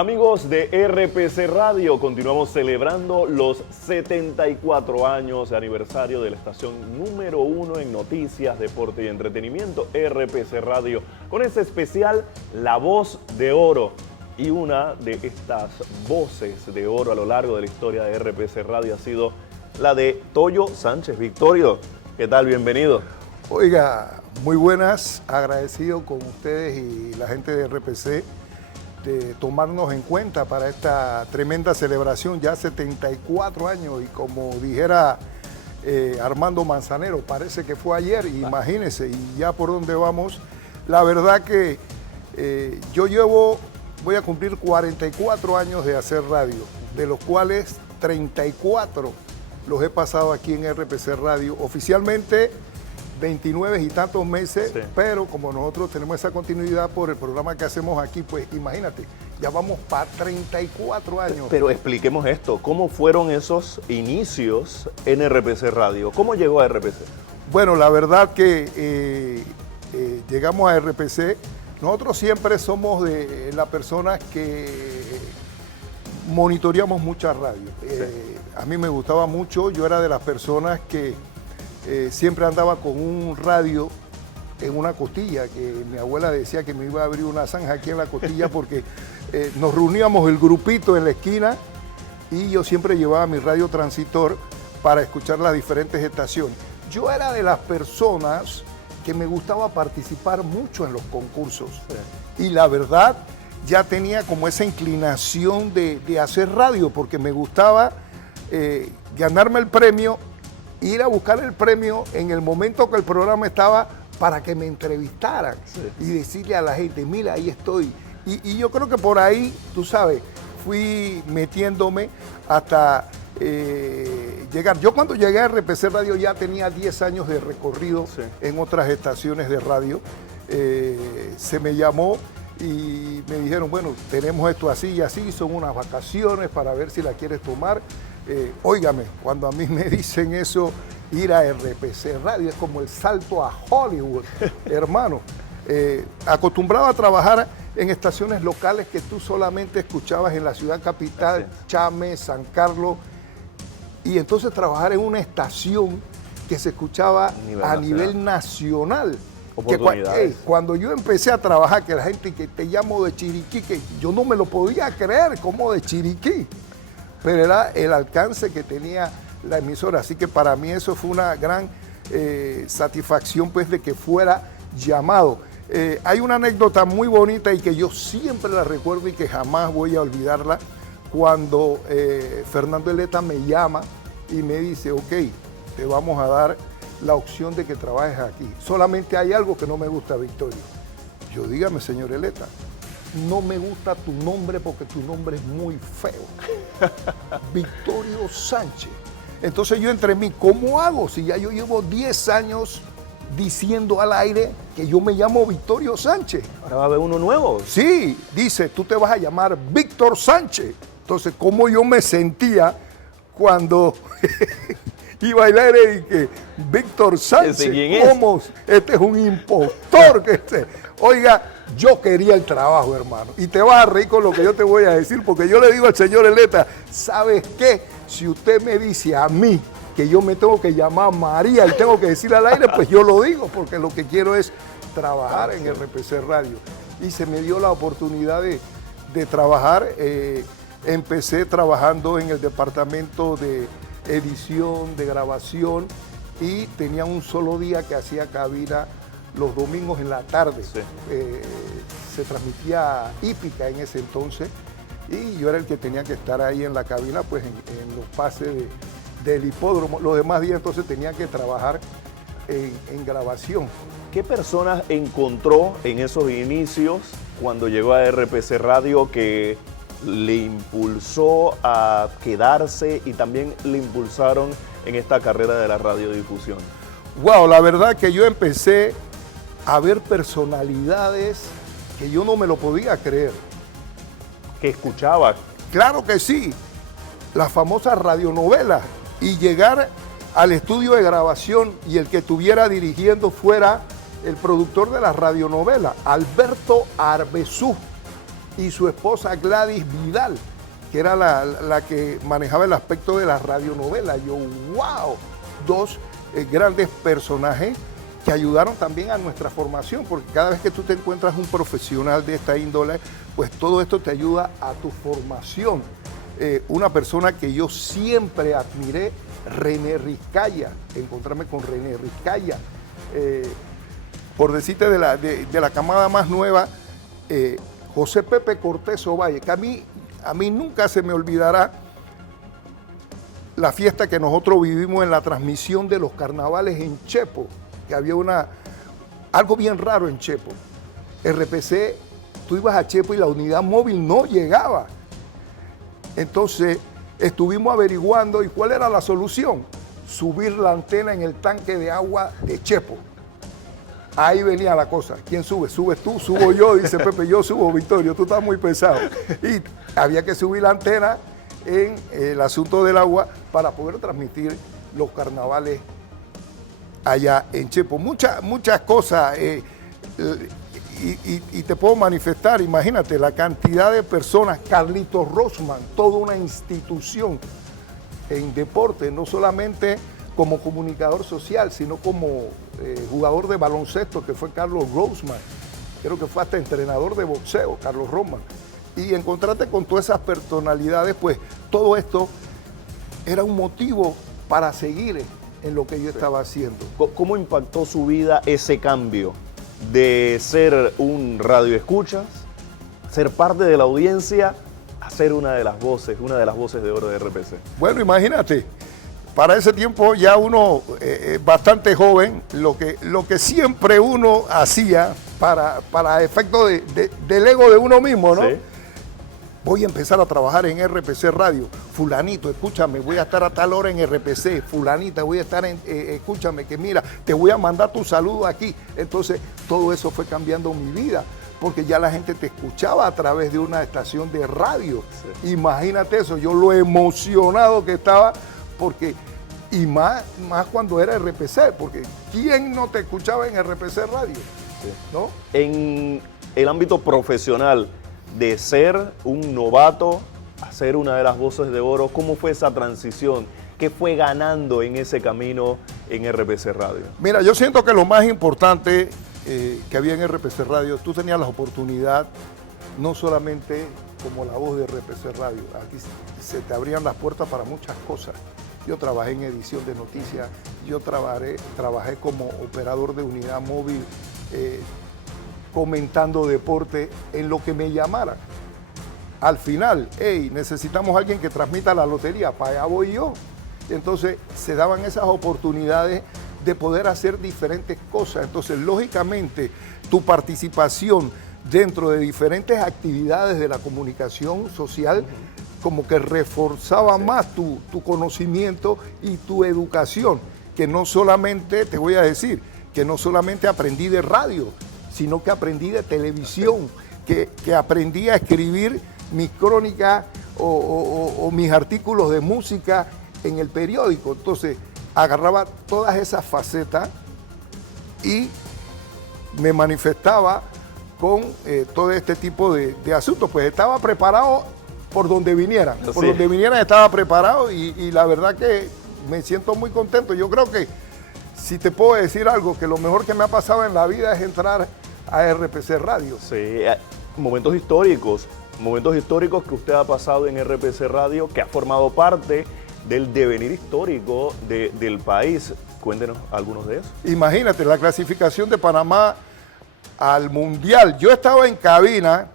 Amigos de RPC Radio, continuamos celebrando los 74 años de aniversario de la estación número 1 en noticias, deporte y entretenimiento, RPC Radio, con ese especial La Voz de Oro. Y una de estas voces de oro a lo largo de la historia de RPC Radio ha sido la de Toyo Sánchez. Victorio, ¿qué tal? Bienvenido. Oiga, muy buenas, agradecido con ustedes y la gente de RPC de tomarnos en cuenta para esta tremenda celebración, ya 74 años, y como dijera Armando Manzanero, parece que fue ayer, imagínense, y ya por dónde vamos. La verdad que voy a cumplir 44 años de hacer radio, de los cuales 34 los he pasado aquí en RPC Radio, oficialmente 29 y tantos meses, sí. Pero como nosotros tenemos esa continuidad por el programa que hacemos aquí, pues imagínate, ya vamos para 34 años. Pero expliquemos esto, ¿cómo fueron esos inicios en RPC Radio? ¿Cómo llegó a RPC? Bueno, la verdad que llegamos a RPC, nosotros siempre somos de las personas que monitoreamos mucha radio. Sí. A mí me gustaba mucho, yo era de las personas que siempre andaba con un radio en una costilla, que mi abuela decía que me iba a abrir una zanja aquí en la costilla porque nos reuníamos el grupito en la esquina y yo siempre llevaba mi radio transistor para escuchar las diferentes estaciones. Yo era de las personas que me gustaba participar mucho en los concursos, sí. Y la verdad ya tenía como esa inclinación de hacer radio porque me gustaba ganarme el premio, ir a buscar el premio en el momento que el programa estaba para que me entrevistaran, sí. Y decirle a la gente, mira, ahí estoy. Y yo creo que por ahí, tú sabes, fui metiéndome hasta llegar. Yo cuando llegué a RPC Radio ya tenía 10 años de recorrido, sí. En otras estaciones de radio. Se me llamó y me dijeron, bueno, tenemos esto así y así, son unas vacaciones para ver si la quieres tomar. Óigame, cuando a mí me dicen eso, ir a RPC Radio es como el salto a Hollywood, hermano. Acostumbrado a trabajar en estaciones locales que tú solamente escuchabas en la ciudad capital, Chame, San Carlos, y entonces trabajar en una estación que se escuchaba a nivel nacional. Cuando yo empecé a trabajar, que la gente que te llamo de Chiriquí, que yo no me lo podía creer, como de Chiriquí, pero era el alcance que tenía la emisora, así que para mí eso fue una gran satisfacción, pues, de que fuera llamado. Hay una anécdota muy bonita y que yo siempre la recuerdo y que jamás voy a olvidarla, cuando Fernando Eleta me llama y me dice, ok, te vamos a dar la opción de que trabajes aquí. Solamente hay algo que no me gusta, Victorio. Yo, dígame, señor Eleta, no me gusta tu nombre porque tu nombre es muy feo. Victorio Sánchez. Entonces yo entre mí, ¿cómo hago? Si ya yo llevo 10 años diciendo al aire que yo me llamo Victorio Sánchez. Ahora va a haber uno nuevo. Sí, dice, tú te vas a llamar Víctor Sánchez. Entonces, ¿cómo yo me sentía cuando iba al aire y que Víctor Sánchez? ¿Cómo? Este es un impostor. Oiga, yo quería el trabajo, hermano. Y te vas a reír con lo que yo te voy a decir, porque yo le digo al señor Eleta, ¿sabes qué? Si usted me dice a mí que yo me tengo que llamar María y tengo que decir al aire, pues yo lo digo, porque lo que quiero es trabajar en RPC Radio. Y se me dio la oportunidad de trabajar. Empecé trabajando en el departamento de edición, de grabación, y tenía un solo día que hacía cabina los domingos en la tarde. Sí. Se transmitía hípica en ese entonces y yo era el que tenía que estar ahí en la cabina, pues en los pases del hipódromo. Los demás días entonces tenía que trabajar en grabación. ¿Qué personas encontró en esos inicios cuando llegó a RPC Radio que le impulsó a quedarse y también le impulsaron en esta carrera de la radiodifusión? Wow, la verdad que yo empecé a ver personalidades que yo no me lo podía creer. ¿Que escuchaba? Claro que sí, las famosas radionovelas, y llegar al estudio de grabación y el que estuviera dirigiendo fuera el productor de la radionovela, Alberto Arbezú. y su esposa Gladys Vidal, que era la que manejaba el aspecto de la radionovela. Yo, wow, dos grandes personajes que ayudaron también a nuestra formación, porque cada vez que tú te encuentras un profesional de esta índole, pues todo esto te ayuda a tu formación. Una persona que yo siempre admiré, René Rizcaya, encontrarme con René Rizcaya, por decirte de la camada más nueva, José Pepe Cortés Ovalle, que a mí nunca se me olvidará la fiesta que nosotros vivimos en la transmisión de los carnavales en Chepo, que había algo bien raro en Chepo. RPC, tú ibas a Chepo y la unidad móvil no llegaba. Entonces estuvimos averiguando, ¿y cuál era la solución? Subir la antena en el tanque de agua de Chepo. Ahí venía la cosa. ¿Quién sube? ¿Subes tú? ¿Subo yo? Dice Pepe, yo subo, Victorio, tú estás muy pesado. Y había que subir la antena en el asunto del agua para poder transmitir los carnavales allá en Chepo. Muchas cosas. Y te puedo manifestar, imagínate, la cantidad de personas, Carlitos Rosman, toda una institución en deporte, no solamente como comunicador social, sino como jugador de baloncesto, que fue Carlos Rosman, creo que fue hasta entrenador de boxeo, Carlos Rosman. Y encontrarte con todas esas personalidades, pues todo esto era un motivo para seguir en lo que yo estaba haciendo. ¿Cómo impactó su vida ese cambio de ser un radioescuchas, ser parte de la audiencia, a ser una de las voces de oro de RPC? Bueno, imagínate, para ese tiempo ya uno bastante joven, lo que siempre uno hacía para efecto del ego de uno mismo, ¿no? Sí. Voy a empezar a trabajar en RPC Radio. Fulanito, escúchame, voy a estar a tal hora en RPC. Fulanita, voy a estar escúchame, que mira, te voy a mandar tu saludo aquí. Entonces, todo eso fue cambiando mi vida, porque ya la gente te escuchaba a través de una estación de radio. Sí. Imagínate eso, yo lo emocionado que estaba, porque, y más cuando era RPC, porque ¿quién no te escuchaba en RPC Radio? Sí. ¿No? En el ámbito profesional, de ser un novato a ser una de las voces de oro, ¿cómo fue esa transición? ¿Qué fue ganando en ese camino en RPC Radio? Mira, yo siento que lo más importante que había en RPC Radio, tú tenías la oportunidad, no solamente como la voz de RPC Radio, aquí se te abrían las puertas para muchas cosas. Yo trabajé en edición de noticias, yo trabajé como operador de unidad móvil, comentando deporte, en lo que me llamaran. Al final, hey, necesitamos a alguien que transmita la lotería, para allá voy yo. Entonces se daban esas oportunidades de poder hacer diferentes cosas. Entonces, lógicamente, tu participación dentro de diferentes actividades de la comunicación social, como que reforzaba más tu conocimiento y tu educación, que no solamente, te voy a decir, que no solamente aprendí de radio, sino que aprendí de televisión, que aprendí a escribir mis crónicas o mis artículos de música en el periódico. Entonces, agarraba todas esas facetas y me manifestaba con todo este tipo de asuntos. Pues estaba preparado por donde vinieran. Sí. Por donde vinieran estaba preparado y la verdad que me siento muy contento. Yo creo que, si te puedo decir algo, que lo mejor que me ha pasado en la vida es entrar a RPC Radio. Sí, momentos históricos que usted ha pasado en RPC Radio, que ha formado parte del devenir histórico del país. Cuéntenos algunos de esos. Imagínate, la clasificación de Panamá al Mundial. Yo estaba en cabina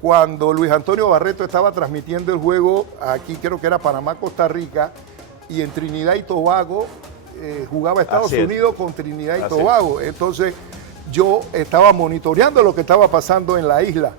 cuando Luis Antonio Barreto estaba transmitiendo el juego, aquí creo que era Panamá-Costa Rica, y en Trinidad y Tobago jugaba Estados Unidos con Trinidad y Tobago. Entonces, yo estaba monitoreando lo que estaba pasando en la isla.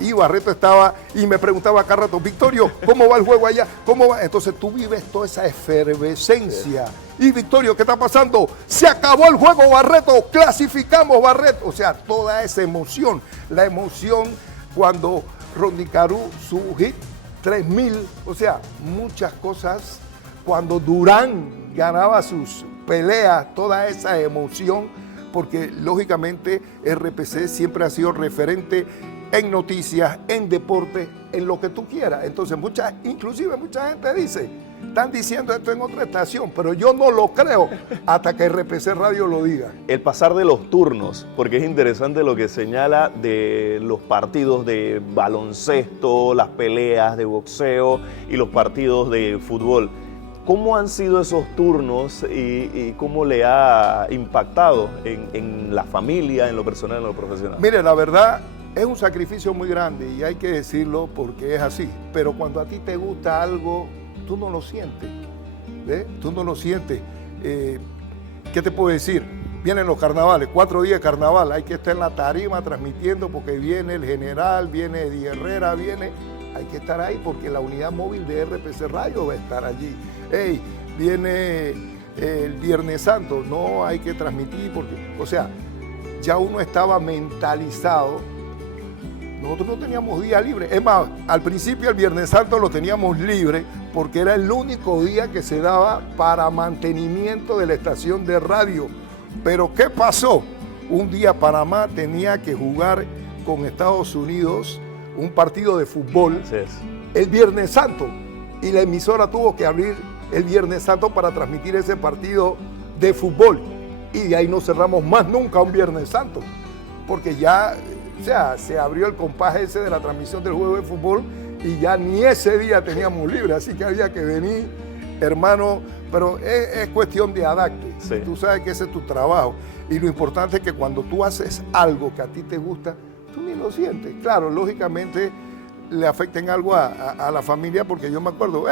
Y Barreto estaba, y me preguntaba cada rato, Victorio, ¿cómo va el juego allá? ¿Cómo va? Entonces tú vives toda esa efervescencia. Sí. Y Victorio, ¿qué está pasando? Se acabó el juego, Barreto, clasificamos, Barreto. O sea, toda esa emoción. La emoción cuando Rodney Caru, su hit 3000, o sea, muchas cosas. Cuando Durán ganaba sus peleas, toda esa emoción, porque lógicamente RPC siempre ha sido referente en noticias, en deporte, en lo que tú quieras. Entonces, inclusive mucha gente dice, están diciendo esto en otra estación, pero yo no lo creo hasta que RPC Radio lo diga. El pasar de los turnos, porque es interesante lo que señala de los partidos de baloncesto, las peleas de boxeo y los partidos de fútbol. ¿Cómo han sido esos turnos y cómo le ha impactado en la familia, en lo personal, en lo profesional? Mire, la verdad es un sacrificio muy grande y hay que decirlo porque es así. Pero cuando a ti te gusta algo, tú no lo sientes. ¿Ves? Tú no lo sientes. ¿Qué te puedo decir? Vienen los carnavales, 4 días de carnaval, hay que estar en la tarima transmitiendo porque viene el general, viene Eddie Herrera, hay que estar ahí porque la unidad móvil de RPC Radio va a estar allí. Hey, viene el Viernes Santo, no hay que transmitir porque, o sea, ya uno estaba mentalizado. Nosotros no teníamos día libre. Es más, al principio el Viernes Santo lo teníamos libre porque era el único día que se daba para mantenimiento de la estación de radio. Pero ¿qué pasó? Un día Panamá tenía que jugar con Estados Unidos un partido de fútbol el Viernes Santo y la emisora tuvo que abrir el Viernes Santo para transmitir ese partido de fútbol y de ahí no cerramos más nunca un Viernes Santo porque ya, o sea, se abrió el compás ese de la transmisión del juego de fútbol y ya ni ese día teníamos libre, así que había que venir, hermano, pero es cuestión de adapte. Sí. Tú sabes que ese es tu trabajo y lo importante es que cuando tú haces algo que a ti te gusta, tú ni lo sientes. Claro, lógicamente le afecten algo a la familia porque yo me acuerdo,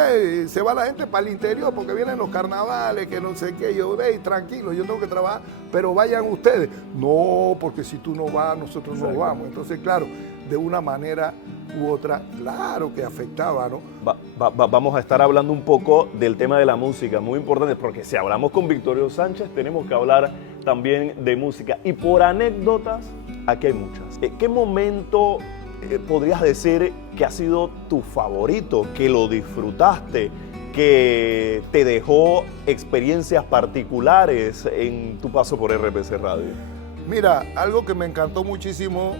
se va la gente para el interior porque vienen los carnavales, que no sé qué, yo, tranquilo, yo tengo que trabajar, pero vayan ustedes. No, porque si tú no vas, nosotros no vamos. Entonces, claro, de una manera u otra, claro que afectaba, ¿no? Vamos a estar hablando un poco del tema de la música, muy importante, porque si hablamos con Victorio Sánchez, tenemos que hablar también de música. Y por anécdotas, aquí hay muchas. ¿Qué momento podrías decir que ha sido tu favorito, que lo disfrutaste, que te dejó experiencias particulares en tu paso por RPC Radio? Mira, algo que me encantó muchísimo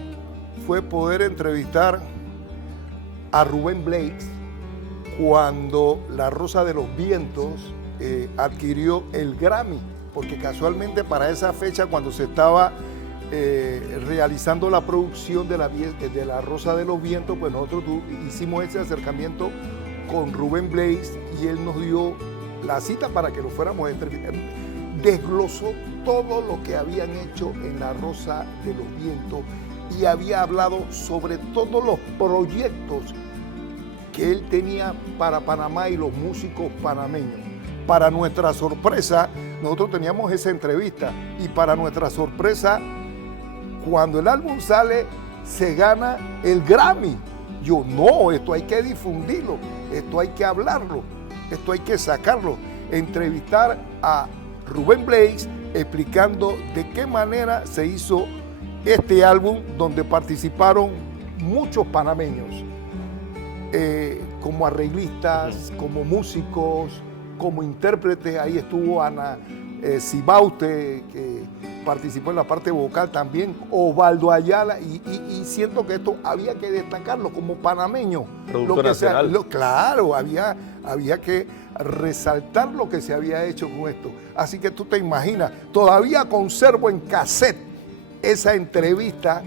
fue poder entrevistar a Rubén Blades cuando La Rosa de los Vientos adquirió el Grammy, porque casualmente para esa fecha cuando se estaba realizando la producción de la Rosa de los Vientos, pues nosotros hicimos ese acercamiento con Rubén Blades y él nos dio la cita para que lo fuéramos a entrevistar. Desglosó todo lo que habían hecho en la Rosa de los Vientos y había hablado sobre todos los proyectos que él tenía para Panamá y los músicos panameños. Para nuestra sorpresa, nosotros teníamos esa entrevista y para nuestra sorpresa, cuando el álbum sale, se gana el Grammy. Yo, no, esto hay que difundirlo, esto hay que hablarlo, esto hay que sacarlo. Entrevistar a Rubén Blades explicando de qué manera se hizo este álbum donde participaron muchos panameños, como arreglistas, como músicos, como intérpretes. Ahí estuvo Ana Cibaute, que participó en la parte vocal también, Osvaldo Ayala, y siento que esto había que destacarlo como panameño. Producto nacional. Claro, había que resaltar lo que se había hecho con esto. Así que tú te imaginas, todavía conservo en cassette esa entrevista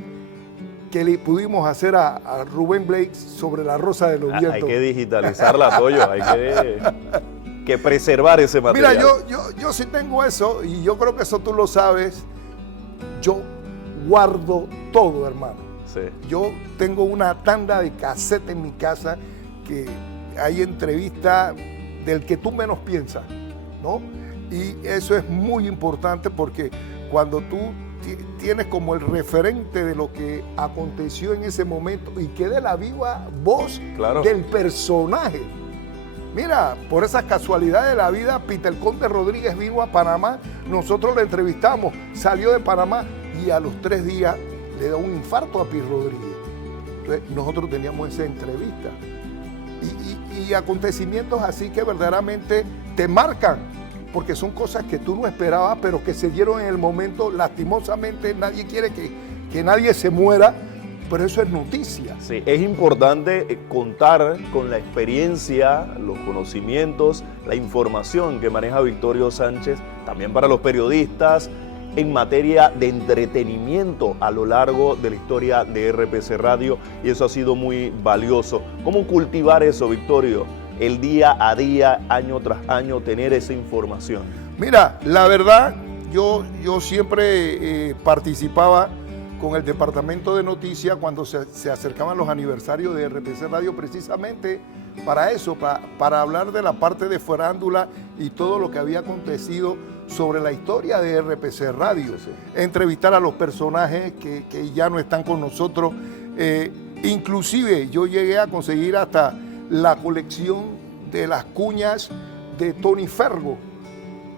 que le pudimos hacer a Rubén Blades sobre La Rosa de los Vientos. Hay que digitalizarla, Toyo, hay que preservar ese material. Mira, yo sí tengo eso y yo creo que eso tú lo sabes. Yo guardo todo, hermano. Sí. Yo tengo una tanda de cassette en mi casa que hay entrevistas del que tú menos piensas, ¿no? Y eso es muy importante porque cuando tú tienes como el referente de lo que aconteció en ese momento y quede la viva voz del personaje. Mira, por esas casualidades de la vida, Peter Conde Rodríguez vino a Panamá, nosotros lo entrevistamos, salió de Panamá y a los 3 días le da un infarto a Peter Rodríguez. Entonces, nosotros teníamos esa entrevista. Y acontecimientos así que verdaderamente te marcan, porque son cosas que tú no esperabas, pero que se dieron en el momento. Lastimosamente nadie quiere que nadie se muera, pero eso es noticia. Sí, es importante contar con la experiencia, los conocimientos, la información que maneja Victorio Sánchez, también para los periodistas, en materia de entretenimiento a lo largo de la historia de RPC Radio, y eso ha sido muy valioso. ¿Cómo cultivar eso, Victorio? El día a día, año tras año, tener esa información. Mira, la verdad, yo siempre participaba con el departamento de noticias cuando se acercaban los aniversarios de RPC Radio, precisamente para eso, para hablar de la parte de farándula y todo lo que había acontecido sobre la historia de RPC Radio. Sí. Entrevistar a los personajes que ya no están con nosotros. Inclusive yo llegué a conseguir hasta la colección de las cuñas de Tony Fergo.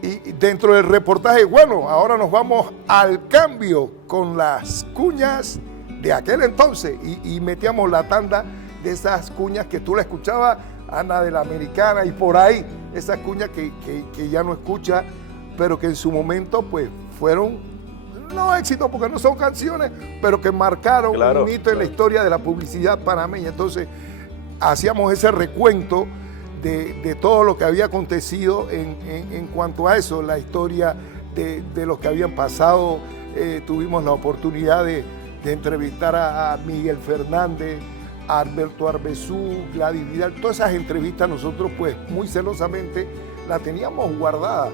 Y dentro del reportaje, bueno, ahora nos vamos al cambio con las cuñas de aquel entonces. Y metíamos la tanda de esas cuñas que tú la escuchabas, Ana de la Americana y por ahí. Esas cuñas que ya no escucha, pero que en su momento pues fueron, no éxitos porque no son canciones, pero que marcaron un hito en la historia de la publicidad panameña. Entonces hacíamos ese recuento de todo lo que había acontecido en cuanto a eso, la historia de los que habían pasado. Tuvimos la oportunidad de entrevistar a Miguel Fernández, a Alberto Arbezú, Gladys Vidal. Todas esas entrevistas nosotros pues muy celosamente las teníamos guardadas,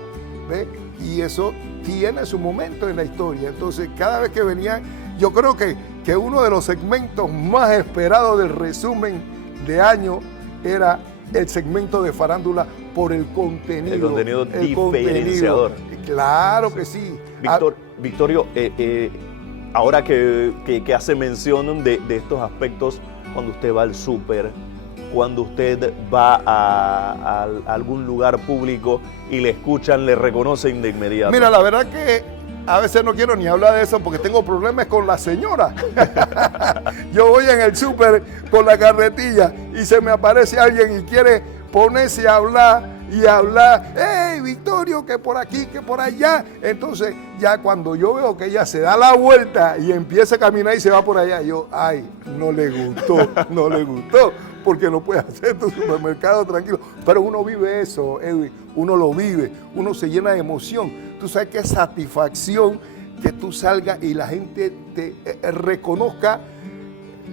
¿ves? Y eso tiene su momento en la historia. Entonces cada vez que venían, yo creo que uno de los segmentos más esperados del resumen de año era el segmento de farándula por el contenido. El contenido diferenciador. Claro que sí. Victorio, ahora que hace mención de estos aspectos, cuando usted va al súper, cuando usted va a algún lugar público y le escuchan, le reconocen de inmediato. Mira, la verdad que a veces no quiero ni hablar de eso porque tengo problemas con la señora. Yo voy en el súper con la carretilla y se me aparece alguien y quiere ponerse a hablar y hablar. ¡Hey, Victorio, que por aquí, que por allá! Entonces, ya cuando yo veo que ella se da la vuelta y empieza a caminar y se va por allá, yo, ay, no le gustó, porque no puede hacer tu supermercado tranquilo. Pero uno vive eso, Edwin, uno lo vive, uno se llena de emoción. Tú sabes qué satisfacción que tú salgas y la gente te reconozca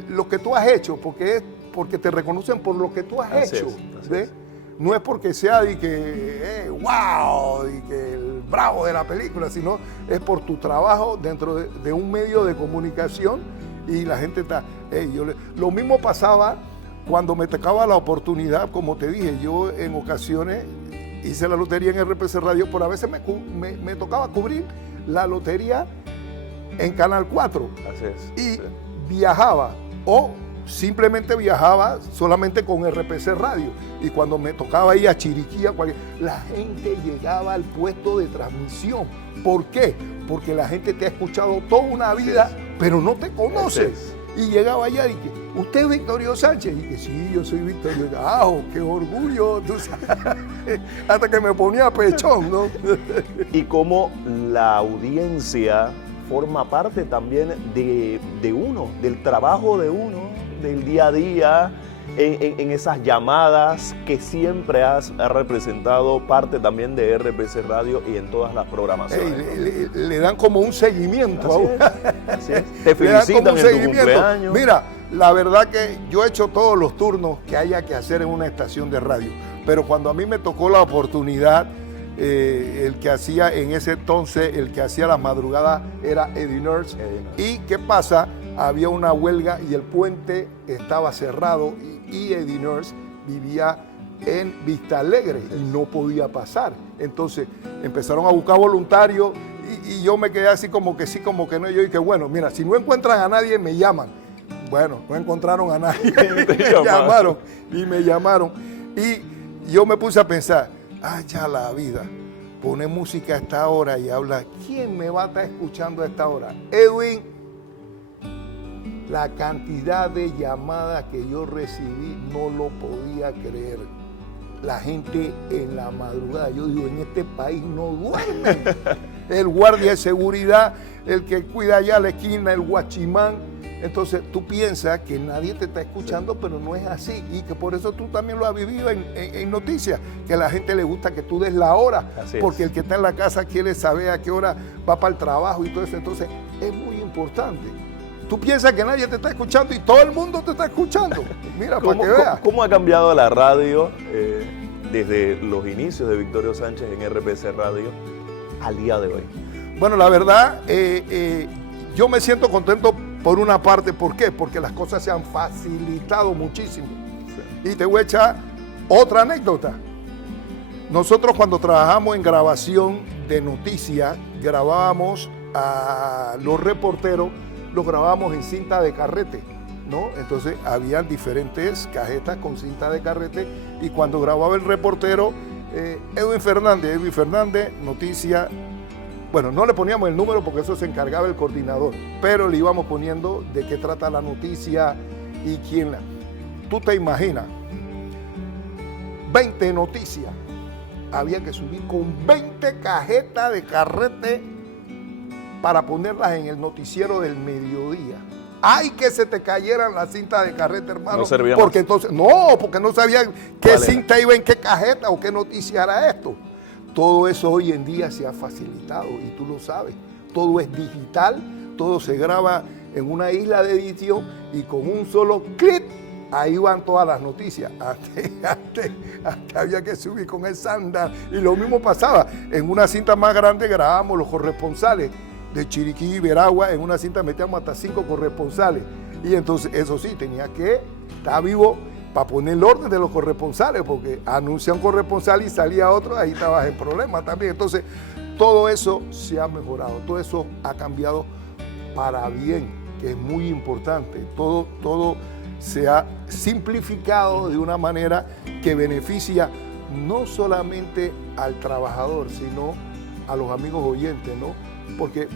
lo que tú has hecho, porque te reconocen por lo que tú has hecho. ¿Ves? No es porque sea de que, wow, y que el bravo de la película, sino es por tu trabajo dentro de un medio de comunicación y la gente está... Lo mismo pasaba cuando me tocaba la oportunidad, como te dije, yo en ocasiones hice la lotería en RPC Radio, pero a veces me tocaba cubrir la lotería en Canal 4. Así es. Y viajaba, o simplemente viajaba solamente con RPC Radio. Y cuando me tocaba ir a Chiriquí, la gente llegaba al puesto de transmisión. ¿Por qué? Porque la gente te ha escuchado toda una vida, pero no te conoce. Y llegaba allá y dije, ¿usted es Victorio Sánchez? Y dije, sí, yo soy Victorio. ¡Ah, qué orgullo! Tú sabes, hasta que me ponía pechón, ¿no? Y cómo la audiencia forma parte también de uno, del trabajo de uno, del día a día, en esas llamadas que siempre has representado parte también de RPC Radio y en todas las programaciones. Le dan como un seguimiento. Así es. Te felicitan en tu cumpleaños. Mira, la verdad que yo he hecho todos los turnos que haya que hacer en una estación de radio, pero cuando a mí me tocó la oportunidad, el que hacía en ese entonces, el que hacía las madrugadas era Eddie Nurse. ¿Y qué pasa? Había una huelga y el puente estaba cerrado y Eddie Nurse vivía en Vista Alegre y no podía pasar. Entonces empezaron a buscar voluntarios y yo me quedé así como que sí, como que no. Yo dije, bueno, mira, si no encuentran a nadie, me llaman. Bueno, no encontraron a nadie, me llamaron. Y yo me puse a pensar, ya la vida, pone música a esta hora y habla, ¿quién me va a estar escuchando a esta hora? Edwin, la cantidad de llamadas que yo recibí no lo podía creer. La gente en la madrugada, yo digo, en este país no duermen. el guardia de seguridad, el que cuida allá la esquina, el guachimán. Entonces tú piensas que nadie te está escuchando, pero no es así. Y que por eso tú también lo has vivido en noticias, que a la gente le gusta que tú des la hora, porque el que está en la casa quiere saber a qué hora va para el trabajo y todo eso. Entonces es muy importante. Tú piensas que nadie te está escuchando y todo el mundo te está escuchando. Mira, para que veas. ¿Cómo ha cambiado la radio desde los inicios de Victorio Sánchez en RPC Radio al día de hoy? Bueno, la verdad, yo me siento contento por una parte. ¿Por qué? Porque las cosas se han facilitado muchísimo. Sí. Y te voy a echar otra anécdota. Nosotros cuando trabajamos en grabación de noticias, grabábamos a los reporteros, los grabábamos en cinta de carrete, ¿no? Entonces habían diferentes cajetas con cinta de carrete y cuando grababa el reportero, Edwin Fernández, noticia. Bueno, no le poníamos el número porque eso se encargaba el coordinador, pero le íbamos poniendo de qué trata la noticia y quién la... Tú te imaginas, 20 noticias, había que subir con 20 cajetas de carrete para ponerlas en el noticiero del mediodía. ¡Ay, que se te cayeran las cintas de carrete, hermano! No servía porque más. Entonces, no, porque no sabían qué cinta iba en qué cajeta o qué noticia era esto. Todo eso hoy en día se ha facilitado y tú lo sabes. Todo es digital, todo se graba en una isla de edición y con un solo clic, ahí van todas las noticias. Antes había que subir con el sándal y lo mismo pasaba. En una cinta más grande grabábamos los corresponsales de Chiriquí y Veragua, en una cinta metíamos hasta 5 corresponsales. Y entonces, eso sí, tenía que estar vivo para poner el orden de los corresponsales, porque anuncia un corresponsal y salía otro, ahí estabas en problemas también. Entonces, todo eso se ha mejorado, todo eso ha cambiado para bien, que es muy importante. Todo se ha simplificado de una manera que beneficia no solamente al trabajador, sino a los amigos oyentes, ¿no? Porque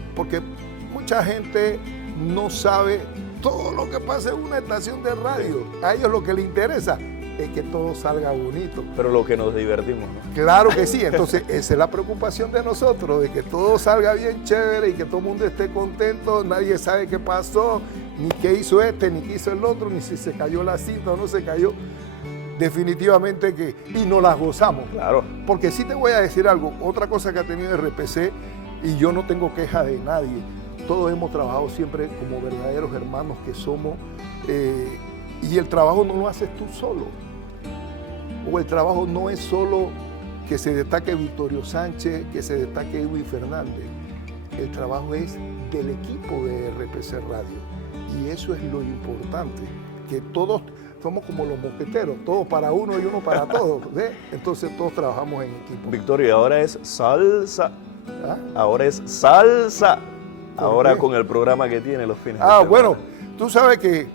mucha gente no sabe todo lo que pasa en una estación de radio. A ellos lo que les interesa es que todo salga bonito. Pero lo que nos divertimos, ¿no? Claro que sí. Entonces, esa es la preocupación de nosotros, de que todo salga bien chévere y que todo el mundo esté contento. Nadie sabe qué pasó, ni qué hizo este, ni qué hizo el otro, ni si se cayó la cinta o no se cayó. Definitivamente que... Y nos las gozamos. Claro. Porque sí te voy a decir algo. Otra cosa que ha tenido RPC, y yo no tengo queja de nadie, todos hemos trabajado siempre como verdaderos hermanos que somos, y el trabajo no lo haces tú solo, o el trabajo no es solo que se destaque Victorio Sánchez, que se destaque Edwin Fernández, el trabajo es del equipo de RPC Radio, y eso es lo importante, que todos somos como los mosqueteros, todos para uno y uno para todos, ¿ves? Entonces todos trabajamos en equipo. Victorio, ahora es salsa, ¿Ah? ahora es salsa. Ahora con el programa que tiene los fines de semana. Bueno, tú sabes que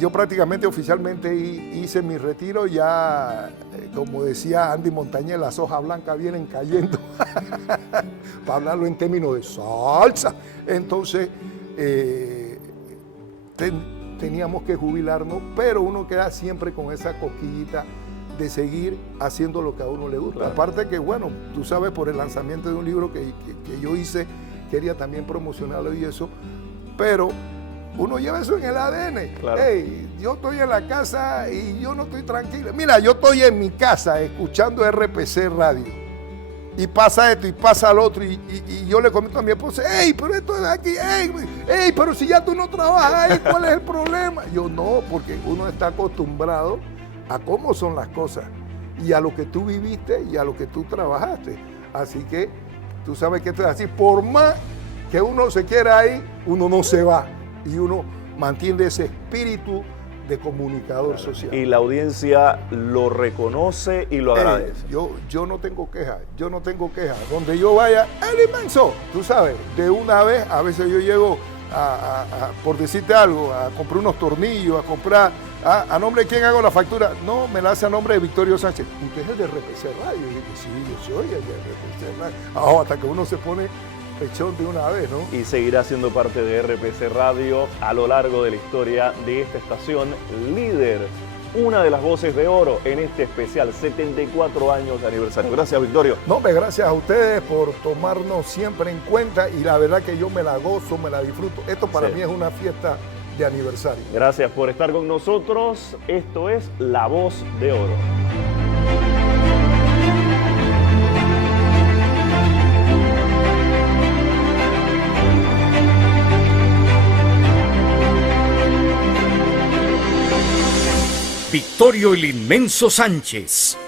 yo prácticamente oficialmente hice mi retiro ya, como decía Andy Montañez, las hojas blancas vienen cayendo, para hablarlo en términos de salsa. Entonces, teníamos que jubilarnos, pero uno queda siempre con esa cosquillita de seguir haciendo lo que a uno le gusta. Claro. Aparte que, bueno, tú sabes, por el lanzamiento de un libro que yo hice, quería también promocionarlo y eso, pero uno lleva eso en el ADN. Claro. Hey, yo estoy en la casa y yo no estoy tranquilo. Mira, yo estoy en mi casa escuchando RPC Radio y pasa esto y pasa lo otro y yo le comento a mi esposa, hey, pero esto es aquí, hey, pero si ya tú no trabajas ahí, ¿cuál es el problema? Yo no, porque uno está acostumbrado a cómo son las cosas y a lo que tú viviste y a lo que tú trabajaste. Así que tú sabes que esto es así. Por más que uno se quiera ir, uno no se va. Y uno mantiene ese espíritu de comunicador social. Y la audiencia lo reconoce y lo agradece. Yo no tengo quejas, Donde yo vaya, el inmenso. Tú sabes, de una vez, a veces yo llego por decirte algo, a comprar unos tornillos, a comprar, ¿a nombre de quién hago la factura? No, me la hace a nombre de Victorio Sánchez. Usted es el de RPC Radio. Y yo dije, sí, yo soy el de RPC Radio. Hasta que uno se pone pechón de una vez, ¿no? Y seguirá siendo parte de RPC Radio a lo largo de la historia de esta estación líder una de las voces de oro en este especial 74 años de aniversario. Gracias, Victorio. No, gracias a ustedes por tomarnos siempre en cuenta y la verdad que yo me la gozo, me la disfruto. Esto para mí es una fiesta de aniversario. Gracias por estar con nosotros. Esto es La Voz de Oro. Victorio el Inmenso Sánchez